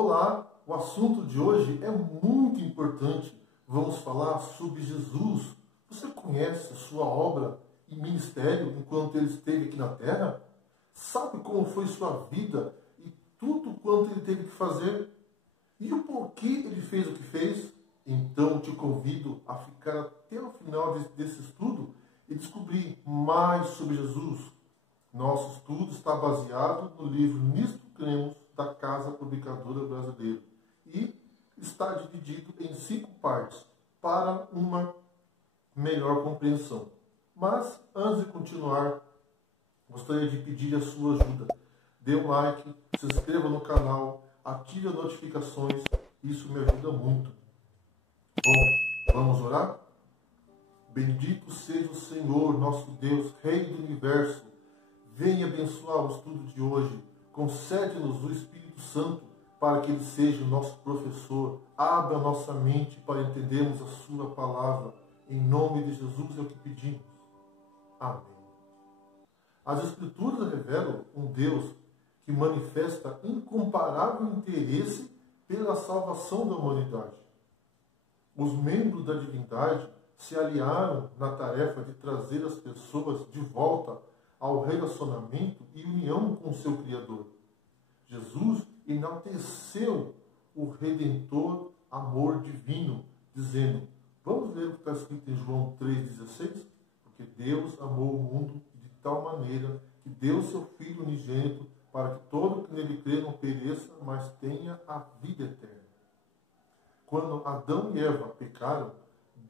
Olá, o assunto de hoje é muito importante. Vamos falar sobre Jesus. Você conhece a sua obra e ministério enquanto ele esteve aqui na Terra? Sabe como foi sua vida e tudo quanto ele teve que fazer? E o porquê ele fez o que fez? Então te convido a ficar até o final desse estudo e descobrir mais sobre Jesus. Nosso estudo está baseado no livro Nisto Cremos, da Casa Publicadora Brasileira, e está dividido em 5 partes para uma melhor compreensão. Mas, antes de continuar, gostaria de pedir a sua ajuda. Dê um like, se inscreva no canal, ative as notificações, isso me ajuda muito. Bom, vamos orar? Bendito seja o Senhor, nosso Deus, Rei do Universo. Venha abençoar o estudo de hoje. Concede-nos o Espírito Santo para que ele seja o nosso professor. Abra nossa mente para entendermos a sua palavra. Em nome de Jesus é o que pedimos. Amém. As Escrituras revelam um Deus que manifesta incomparável interesse pela salvação da humanidade. Os membros da divindade se aliaram na tarefa de trazer as pessoas de volta ao relacionamento e união com o seu Criador. Jesus enalteceu o Redentor amor divino, dizendo, vamos ler o que está escrito em João 3,16? Porque Deus amou o mundo de tal maneira que deu seu Filho unigênito para que todo que nele crê não pereça, mas tenha a vida eterna. Quando Adão e Eva pecaram,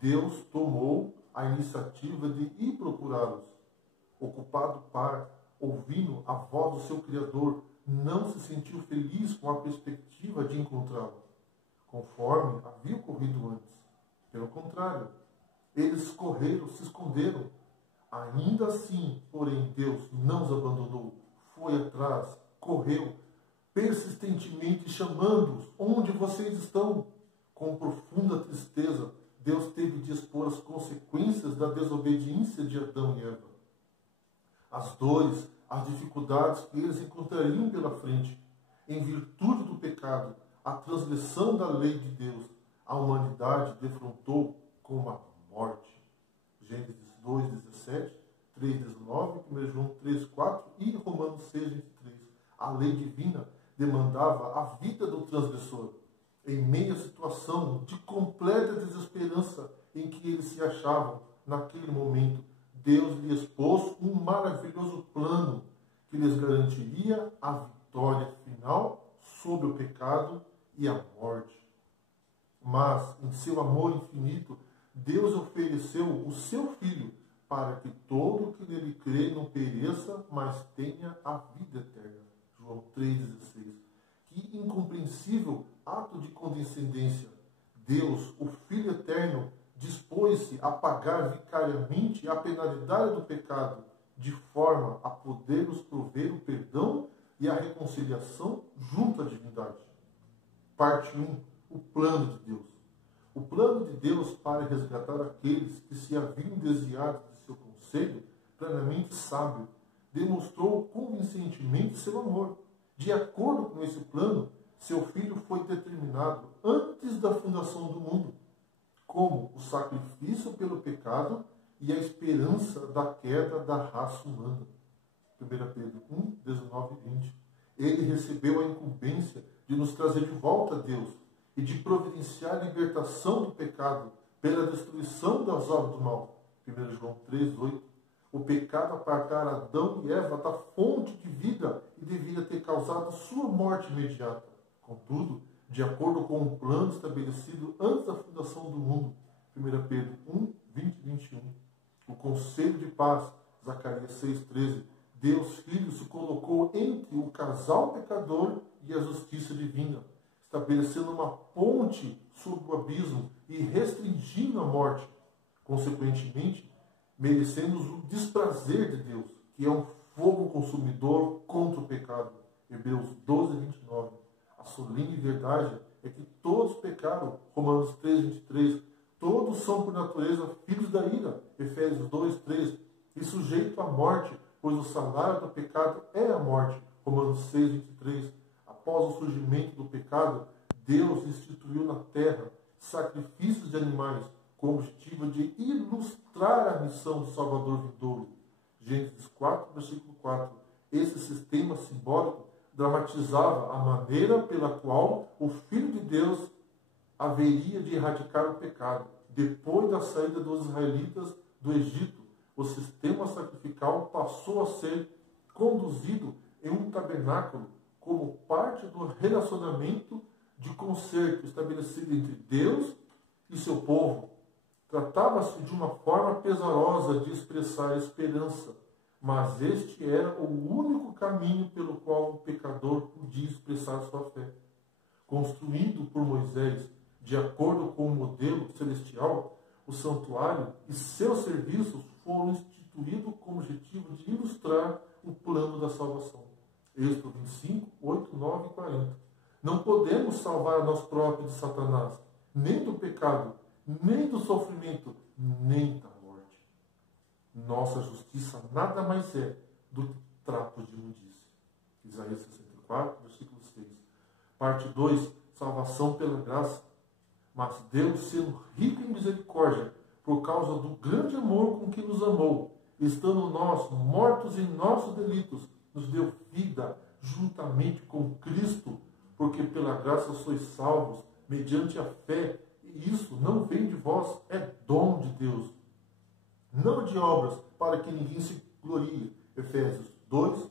Deus tomou a iniciativa de ir procurá-los. Ocupado par, ouvindo a voz do seu Criador, não se sentiu feliz com a perspectiva de encontrá-lo, conforme havia ocorrido antes. Pelo contrário, eles correram, se esconderam. Ainda assim, porém, Deus não os abandonou, foi atrás, correu, persistentemente chamando-os. Onde vocês estão? Com profunda tristeza, Deus teve de expor as consequências da desobediência de Adão e Eva. As dores, as dificuldades que eles encontrariam pela frente. Em virtude do pecado, a transgressão da lei de Deus, a humanidade defrontou com a morte. Gênesis 2:17, 3:19, 1 João 3:4 e Romanos 6:23. A lei divina demandava a vida do transgressor. Em meio à situação de completa desesperança em que eles se achavam naquele momento, Deus lhes expôs um maravilhoso plano que lhes garantiria a vitória final sobre o pecado e a morte. Mas, em seu amor infinito, Deus ofereceu o seu Filho para que todo que nele crê não pereça, mas tenha a vida eterna. João 3,16. Que incompreensível ato de condescendência! Deus, o Filho eterno, dispôs-se a pagar vicariamente a penalidade do pecado, de forma a poder-nos prover o perdão e a reconciliação junto à divindade. Parte 1. O plano de Deus. O plano de Deus para resgatar aqueles que se haviam desviado de seu conselho, plenamente sábio, demonstrou convincentemente seu amor. De acordo com esse plano, seu Filho foi determinado antes da fundação do mundo, como o sacrifício pelo pecado e a esperança da queda da raça humana. 1 Pedro 1, 19 e 20. Ele recebeu a incumbência de nos trazer de volta a Deus e de providenciar a libertação do pecado pela destruição das obras do mal. 1 João 3, 8. O pecado apartara Adão e Eva da fonte de vida e deveria ter causado sua morte imediata. Contudo, de acordo com o plano estabelecido antes da fundação do mundo, 1 Pedro 1, 20 e 21, o conselho de paz, Zacarias 6,13, Deus Filho se colocou entre o casal pecador e a justiça divina, estabelecendo uma ponte sobre o abismo e restringindo a morte. Consequentemente, merecemos o desprazer de Deus, que é um fogo consumidor contra o pecado. Hebreus 12, 29. A solene verdade é que todos pecaram. Romanos 3, 23. Todos são, por natureza, filhos da ira. Efésios 2, 3. E sujeito à morte, pois o salário do pecado é a morte. Romanos 6, 23. após o surgimento do pecado, Deus instituiu na terra sacrifícios de animais com o objetivo de ilustrar a missão do Salvador vindouro. Gênesis 4, versículo 4. Esse sistema simbólico dramatizava a maneira pela qual o Filho de Deus haveria de erradicar o pecado. Depois da saída dos israelitas do Egito, o sistema sacrificial passou a ser conduzido em um tabernáculo como parte do relacionamento de concerto estabelecido entre Deus e seu povo. Tratava-se de uma forma pesarosa de expressar a esperança, mas este era o único caminho pelo qual o pecador podia expressar sua fé. Construído por Moisés, de acordo com o modelo celestial, o santuário e seus serviços foram instituídos com o objetivo de ilustrar o plano da salvação. Êxodo 25, 8, 9 e 40. Não podemos salvar a nós próprios de Satanás, nem do pecado, nem do sofrimento, nem da morte. Nossa justiça nada mais é do que trapo de imundícia. Isaías 64, versículo 6. Parte 2, salvação pela graça. Mas Deus, sendo rico em misericórdia, por causa do grande amor com que nos amou, estando nós mortos em nossos delitos, nos deu vida juntamente com Cristo, porque pela graça sois salvos, mediante a fé, e isso não vem de vós, é dom de Deus, não de obras, para que ninguém se glorie. Efésios 2,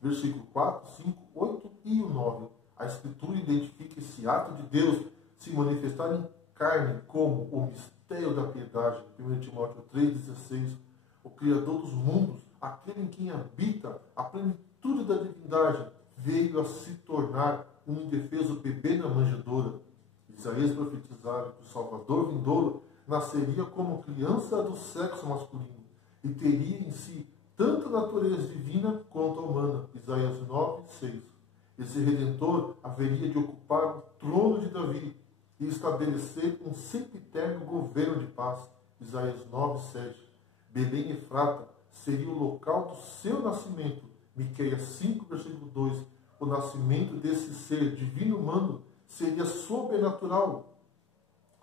versículo 4, 5, 8 e o 9. A Escritura identifica esse ato de Deus se manifestar em carne como o mistério da piedade. 1 Timóteo 3,16. O Criador dos mundos, aquele em quem habita a plenitude da divindade, veio a se tornar um indefeso bebê na manjedoura. Isaías profetizara que o Salvador vindouro nasceria como criança do sexo masculino e teria em si tanto a natureza divina quanto a humana. Isaías 9, 6. Esse Redentor haveria de ocupar o trono de Davi e estabelecer um sempiterno governo de paz. Isaías 9, 7. Belém Efrata seria o local do seu nascimento. Miqueias 5, versículo 2. O nascimento desse ser divino humano seria sobrenatural.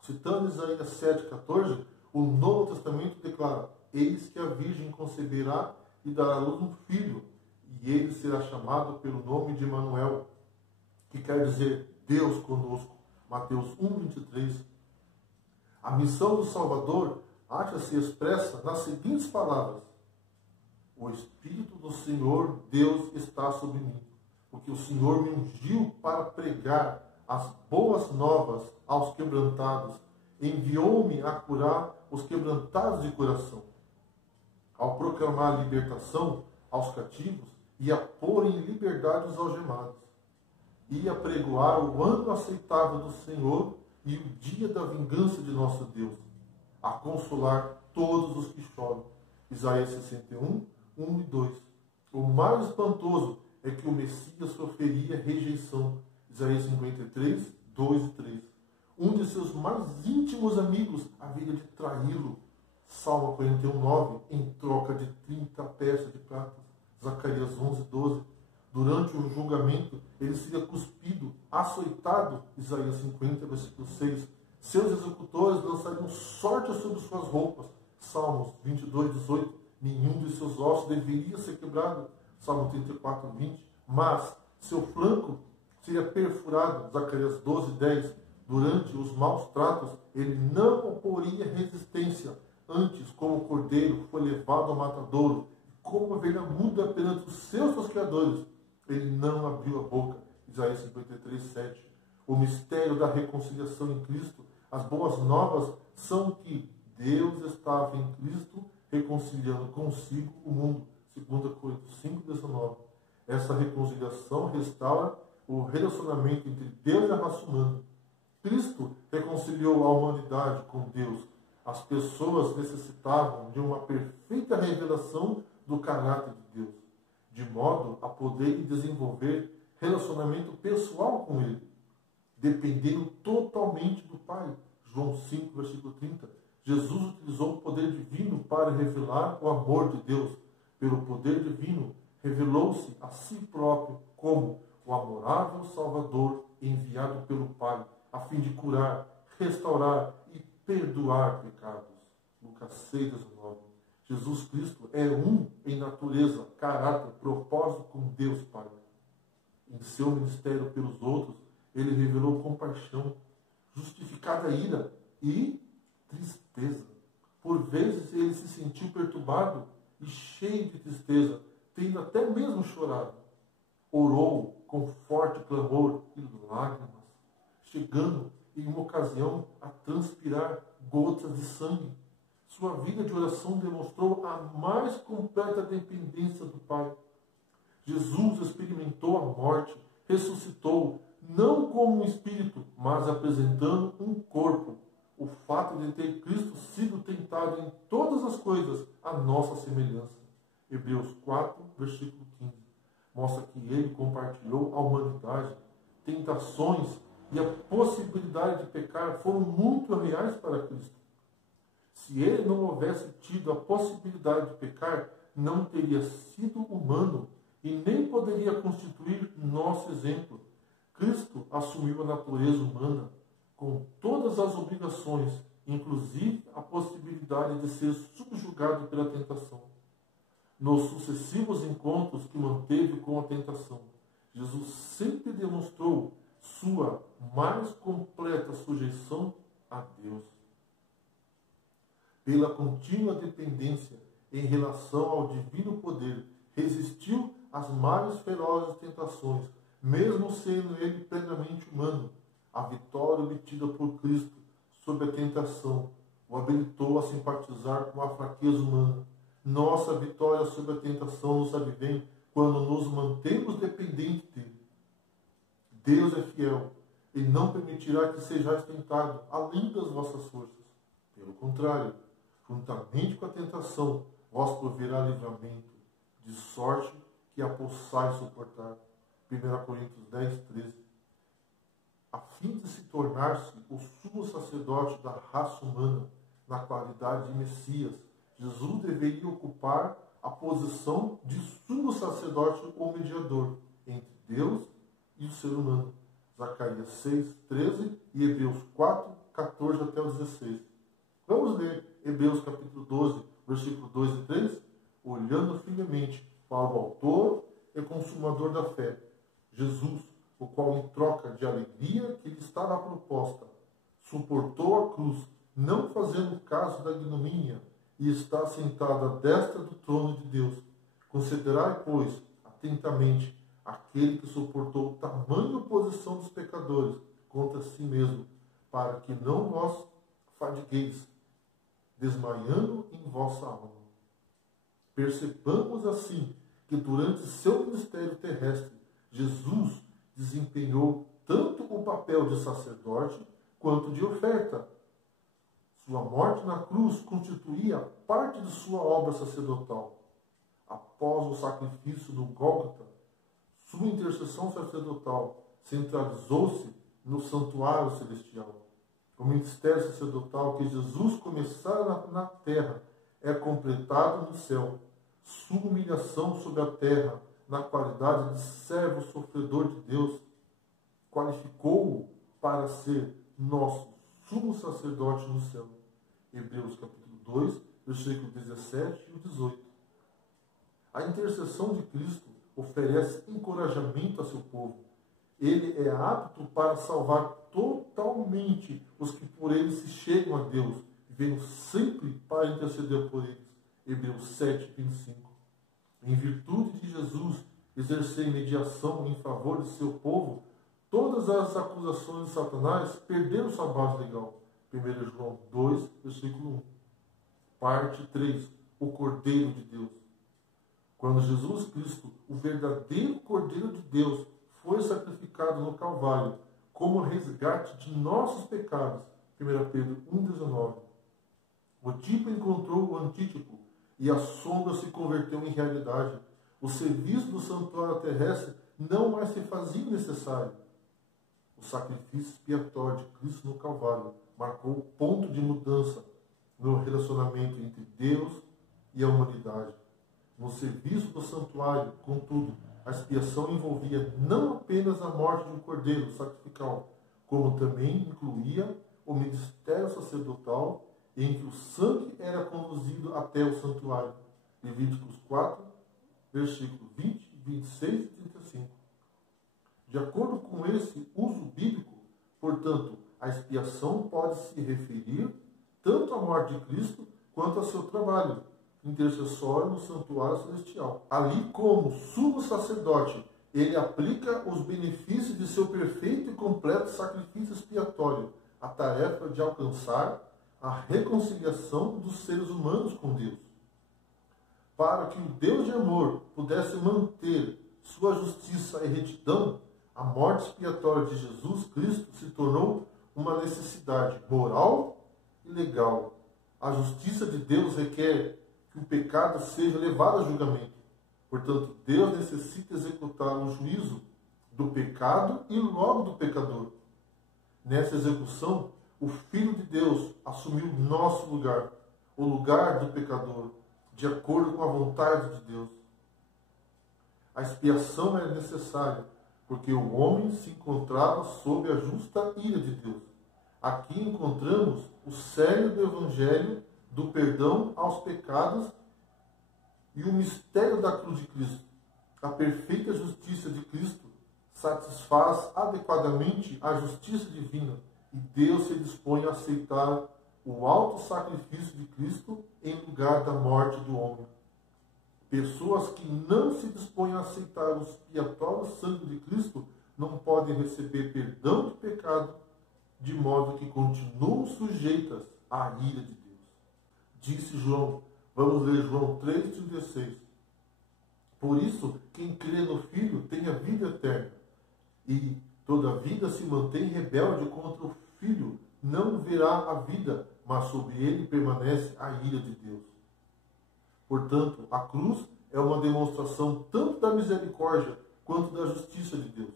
Citando Isaías 7, 14, o Novo Testamento declara: eis que a Virgem conceberá e dará à luz um filho, e ele será chamado pelo nome de Emanuel, que quer dizer Deus conosco. Mateus 1, 23. A missão do Salvador acha-se expressa nas seguintes palavras: o Espírito do Senhor Deus está sobre mim, porque o Senhor me ungiu para pregar as boas novas aos quebrantados, enviou-me a curar os quebrantados de coração, ao proclamar a libertação aos cativos e a pôr em liberdade os algemados, e a pregoar o ano aceitável do Senhor e o dia da vingança de nosso Deus, a consolar todos os que choram. Isaías 61, 1 e 2. O mais espantoso é que o Messias sofreria rejeição. Isaías 53, 2 e 3. Um de seus mais íntimos amigos haveria de traí-lo. Salmo 41, 9, em troca de 30 peças de prata. Zacarias 11, 12. Durante o julgamento, ele seria cuspido, açoitado. Isaías 50, versículo 6. Seus executores lançariam sorte sobre suas roupas. Salmos 22, 18. Nenhum de seus ossos deveria ser quebrado. Salmo 34, 20. Mas seu flanco seria perfurado. Zacarias 12, 10. Durante os maus tratos, ele não oporia resistência. Antes, como o cordeiro foi levado ao matadouro, como a ovelha muda perante os seus tosqueadores, ele não abriu a boca. Isaías 53, 7. O mistério da reconciliação em Cristo, as boas novas, são que Deus estava em Cristo reconciliando consigo o mundo. 2 Coríntios 5, 19. Essa reconciliação restaura o relacionamento entre Deus e a raça humana. Cristo reconciliou a humanidade com Deus. As pessoas necessitavam de uma perfeita revelação do caráter de Deus, de modo a poder desenvolver relacionamento pessoal com Ele, dependendo totalmente do Pai. João 5, versículo 30. Jesus utilizou o poder divino para revelar o amor de Deus. Pelo poder divino, revelou-se a si próprio como o amorável Salvador enviado pelo Pai, a fim de curar, restaurar e perdoar pecados. Lucas 6:19. Jesus Cristo é um em natureza, caráter, propósito com Deus Pai. Em seu ministério pelos outros, ele revelou compaixão, justificada ira e tristeza. Por vezes ele se sentiu perturbado e cheio de tristeza, tendo até mesmo chorado. Orou com forte clamor e lágrimas, chegando em uma ocasião a transpirar gotas de sangue. Sua vida de oração demonstrou a mais completa dependência do Pai. Jesus experimentou a morte, ressuscitou, não como um espírito, mas apresentando um corpo. O fato de ter Cristo sido tentado em todas as coisas, a nossa semelhança. Hebreus 4, versículo 15. Mostra que ele compartilhou a humanidade. Tentações e a possibilidade de pecar foram muito reais para Cristo. Se ele não houvesse tido a possibilidade de pecar, não teria sido humano e nem poderia constituir nosso exemplo. Cristo assumiu a natureza humana com todas as obrigações, inclusive a possibilidade de ser subjugado pela tentação. Nos sucessivos encontros que manteve com a tentação, Jesus sempre demonstrou sua mais completa sujeição a Deus. Pela contínua dependência em relação ao divino poder, resistiu às mais ferozes tentações, mesmo sendo ele plenamente humano. A vitória obtida por Cristo sobre a tentação o habilitou a simpatizar com a fraqueza humana. Nossa vitória sobre a tentação nos advém quando nos mantemos dependentes dele. Deus é fiel e não permitirá que sejais tentados além das vossas forças. Pelo contrário, juntamente com a tentação, vós proverá livramento, de sorte que a possais suportar. 1 Coríntios 10, 13. A fim de se tornar-se o sumo sacerdote da raça humana, na qualidade de Messias, Jesus deveria ocupar a posição de sumo sacerdote ou mediador entre Deus e o ser humano. Zacarias 6, 13 e Hebreus 4, 14 até o 16. Vamos ler Hebreus capítulo 12, versículo 2 e 3? Olhando firmemente para o autor e consumador da fé, Jesus, o qual, em troca de alegria que lhe estava proposta, suportou a cruz, não fazendo caso da ignomínia, e está sentado à destra do trono de Deus. Considerai, pois, atentamente aquele que suportou tamanha oposição dos pecadores contra si mesmo, para que não vos fadigueis, desmaiando em vossa alma. Percebamos assim que durante seu ministério terrestre, Jesus desempenhou tanto o papel de sacerdote quanto de oferta. Sua morte na cruz constituía parte de sua obra sacerdotal. Após o sacrifício do Gólgota, sua intercessão sacerdotal centralizou-se no santuário celestial. O ministério sacerdotal que Jesus começara na terra é completado no céu. Sua humilhação sobre a terra, na qualidade de servo sofredor de Deus, qualificou-o para ser nosso sumo sacerdote no céu. Hebreus capítulo 2, versículo 17 e 18. A intercessão de Cristo oferece encorajamento a seu povo. Ele é apto para salvar totalmente os que por ele se chegam a Deus, vivendo sempre para interceder por eles. Hebreus 7, 25. Em virtude de Jesus exercer mediação em favor de seu povo, todas as acusações de Satanás perderam sua base legal. 1 João 2, versículo 1. Parte 3. O Cordeiro de Deus. Quando Jesus Cristo, o verdadeiro Cordeiro de Deus, foi sacrificado no Calvário como resgate de nossos pecados. 1 Pedro 1,19. O tipo encontrou o antítipo e a sombra se converteu em realidade. O serviço do santuário terrestre não mais se fazia necessário. O sacrifício expiatório de Cristo no Calvário marcou o ponto de mudança no relacionamento entre Deus e a humanidade. No serviço do santuário, contudo, A expiação envolvia não apenas a morte de um cordeiro sacrificial, como também incluía o ministério sacerdotal em que o sangue era conduzido até o santuário. Levíticos 4, versículos 20, 26 e 35. De acordo com esse uso bíblico, portanto, a expiação pode se referir tanto à morte de Cristo quanto ao seu trabalho intercessório no santuário celestial. Ali, como sumo sacerdote, ele aplica os benefícios de seu perfeito e completo sacrifício expiatório, a tarefa de alcançar a reconciliação dos seres humanos com Deus. Para que o Deus de amor pudesse manter sua justiça e retidão, a morte expiatória de Jesus Cristo se tornou uma necessidade moral e legal. A justiça de Deus requer que o pecado seja levado a julgamento. Portanto, Deus necessita executar o juízo do pecado e logo do pecador. Nessa execução, o Filho de Deus assumiu nosso lugar, o lugar do pecador, de acordo com a vontade de Deus. A expiação era necessária, porque o homem se encontrava sob a justa ira de Deus. Aqui encontramos o cerne do Evangelho do perdão aos pecados e o mistério da cruz de Cristo. A perfeita justiça de Cristo satisfaz adequadamente a justiça divina e Deus se dispõe a aceitar o alto sacrifício de Cristo em lugar da morte do homem. Pessoas que não se dispõem a aceitar o expiatório sangue de Cristo não podem receber perdão do pecado, de modo que continuam sujeitas à ira de Deus. Disse João, vamos ler João 3,36. Por isso, quem crê no Filho tem a vida eterna, e toda vida se mantém rebelde contra o Filho, não verá a vida, mas sobre ele permanece a ira de Deus. Portanto, a cruz é uma demonstração tanto da misericórdia quanto da justiça de Deus.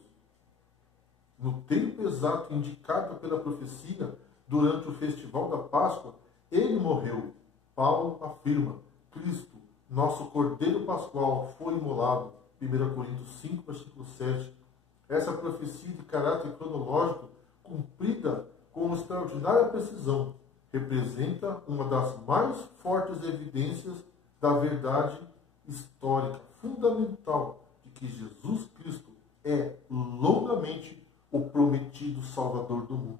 No tempo exato indicado pela profecia, durante o festival da Páscoa, ele morreu. Paulo afirma, Cristo, nosso Cordeiro Pascual, foi imolado. 1 Coríntios 5, versículo 7. Essa profecia de caráter cronológico, cumprida com extraordinária precisão, representa uma das mais fortes evidências da verdade histórica fundamental de que Jesus Cristo é longamente o prometido Salvador do mundo.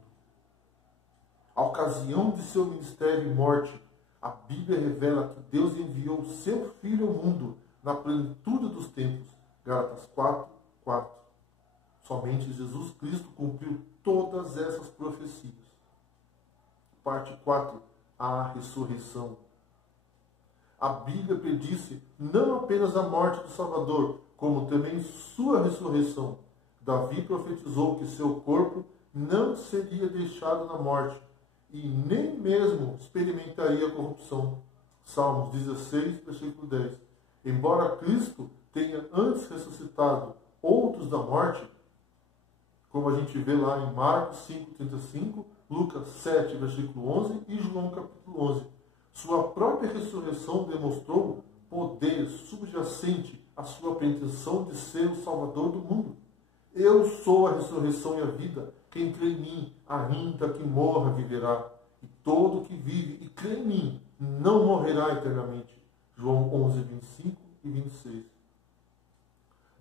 A ocasião de seu ministério e morte, a Bíblia revela que Deus enviou o seu Filho ao mundo na plenitude dos tempos. Gálatas 4, 4. Somente Jesus Cristo cumpriu todas essas profecias. Parte 4. A ressurreição. A Bíblia predisse não apenas a morte do Salvador, como também sua ressurreição. Davi profetizou que seu corpo não seria deixado na morte e nem mesmo experimentaria corrupção. Salmos 16, versículo 10. Embora Cristo tenha antes ressuscitado outros da morte, como a gente vê lá em Marcos 5,35, Lucas 7, versículo 11 e João capítulo 11. Sua própria ressurreição demonstrou poder subjacente à sua pretensão de ser o Salvador do mundo. Eu sou a ressurreição e a vida. Quem crê em mim, ainda que morra, viverá. E todo que vive e crê em mim não morrerá eternamente. João 11, 25 e 26.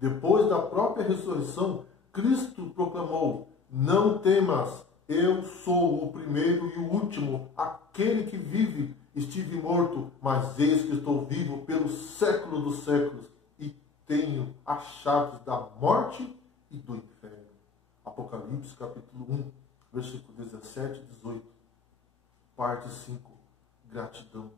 Depois da própria ressurreição, Cristo proclamou, não temas, eu sou o primeiro e o último, aquele que vive. Estive morto, mas eis que estou vivo pelo século dos séculos e tenho as chaves da morte e do inferno. Apocalipse capítulo 1, versículo 17 e 18. Parte 5. Gratidão.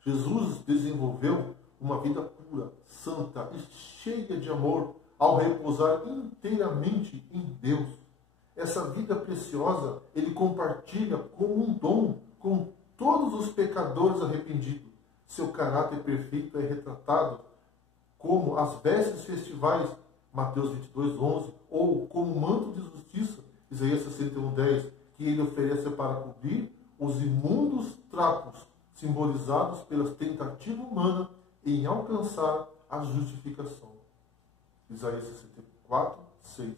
Jesus desenvolveu uma vida pura, santa e cheia de amor ao repousar inteiramente em Deus. Essa vida preciosa ele compartilha como um dom com todos os pecadores arrependidos. Seu caráter perfeito é retratado como as vestes festivais, Mateus 22, 11, ou como manto de justiça, Isaías 61, 10, que ele oferece para cobrir os imundos trapos simbolizados pelas tentativas humanas em alcançar a justificação. Isaías 64, 6.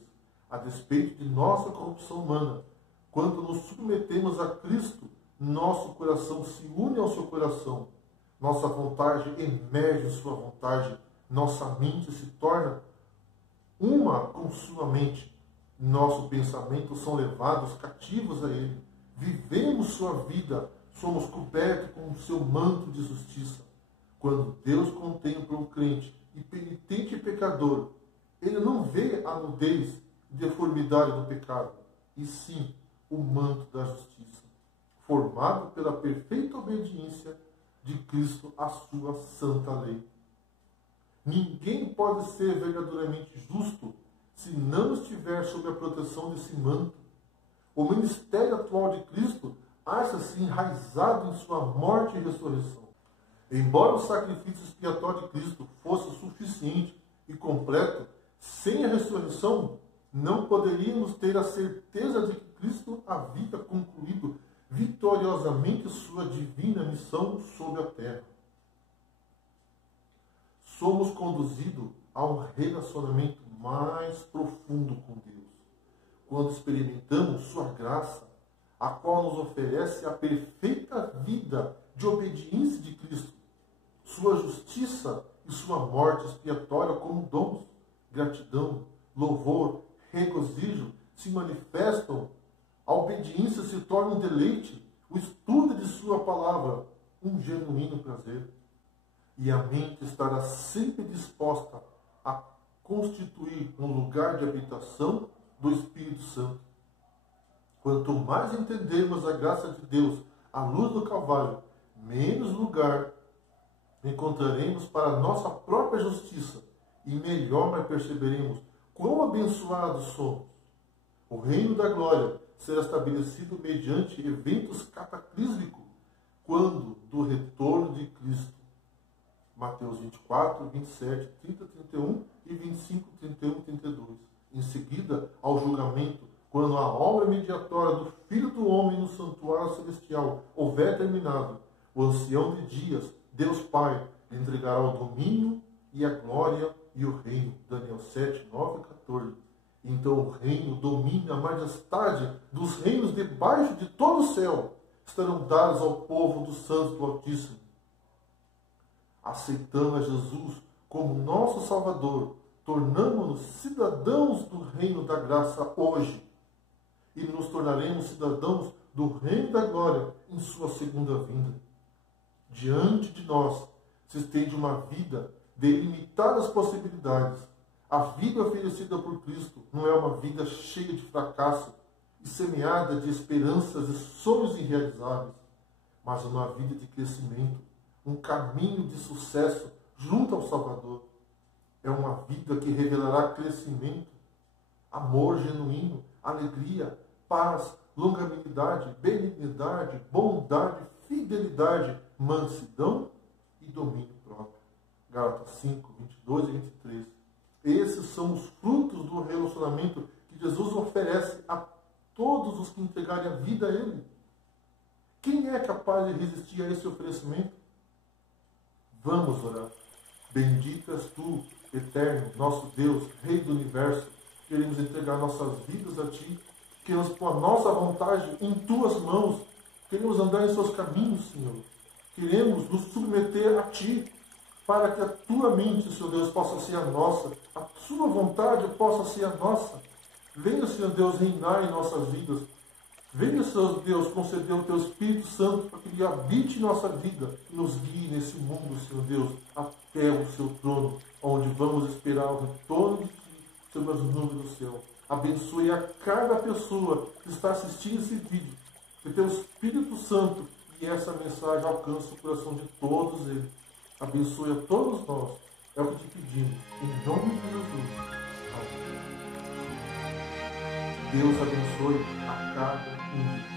A despeito de nossa corrupção humana, quando nos submetemos a Cristo, nosso coração se une ao seu coração, nossa vontade emerge em sua vontade, nossa mente se torna uma com sua mente, nossos pensamentos são levados cativos a ele, vivemos sua vida, somos cobertos com o seu manto de justiça. Quando Deus contempla um crente e penitente e pecador, ele não vê a nudez e deformidade do pecado, e sim o manto da justiça, formado pela perfeita obediência de Cristo à sua santa lei. Ninguém pode ser verdadeiramente justo se não estiver sob a proteção desse manto. O ministério atual de Cristo acha-se enraizado em sua morte e ressurreição. Embora o sacrifício expiatório de Cristo fosse suficiente e completo, sem a ressurreição, não poderíamos ter a certeza de que Cristo havia concluído vitoriosamente sua divina missão sobre a terra. Somos conduzidos a um relacionamento mais profundo com Deus, quando experimentamos sua graça, a qual nos oferece a perfeita vida de obediência de Cristo, sua justiça e sua morte expiatória como dons, gratidão, louvor, regozijo se manifestam, a obediência se torna um deleite, o estudo de sua palavra um genuíno prazer, e a mente estará sempre disposta a constituir um lugar de habitação do Espírito Santo. Quanto mais entendermos a graça de Deus à luz do Calvário, menos lugar encontraremos para a nossa própria justiça e melhor perceberemos quão abençoados somos. O reino da glória será estabelecido mediante eventos cataclísmicos quando do retorno de Cristo. Mateus 24, 27, 30, 31 e 25, 31 e 32. Em seguida, ao julgamento, quando a obra mediatória do Filho do Homem no santuário celestial houver terminado, o ancião de dias, Deus Pai, lhe entregará o domínio e a glória e o reino. Daniel 7, 9 e 14. Então o reino, o domínio e a majestade dos reinos debaixo de todo o céu estarão dados ao povo dos santos do Altíssimo. Aceitando a Jesus como nosso Salvador, tornamos-nos cidadãos do reino da graça hoje e nos tornaremos cidadãos do reino da glória em sua segunda vinda. Diante de nós se estende uma vida de ilimitadas possibilidades. A vida oferecida por Cristo não é uma vida cheia de fracasso e semeada de esperanças e sonhos irrealizáveis, mas uma vida de crescimento, um caminho de sucesso junto ao Salvador. É uma vida que revelará crescimento, amor genuíno, alegria, paz, longanimidade, benignidade, bondade, fidelidade, mansidão e domínio próprio. Gálatas 5, 22 e 23. Esses são os frutos do relacionamento que Jesus oferece a todos os que entregarem a vida a Ele. Quem é capaz de resistir a esse oferecimento? Vamos orar. Bendito és tu, eterno, nosso Deus, Rei do Universo. Queremos entregar nossas vidas a Ti. Queremos pôr a nossa vontade em Tuas mãos. Queremos andar em Seus caminhos, Senhor. Queremos nos submeter a Ti, para que a Tua mente, Senhor Deus, possa ser a nossa. A Sua vontade possa ser a nossa. Venha, Senhor Deus, reinar em nossas vidas. Venha, Senhor Deus, conceder o Teu Espírito Santo para que Ele habite em nossa vida e nos guie nesse mundo, Senhor Deus, até o Seu trono, onde vamos esperar o retorno de Ti sobre as nuvens do céu. Abençoe a cada pessoa que está assistindo esse vídeo. Que Teu Espírito Santo e essa mensagem alcance o coração de todos eles. Abençoe a todos nós. É o que te pedimos. Em nome de Jesus. Amém. Deus abençoe a cada um.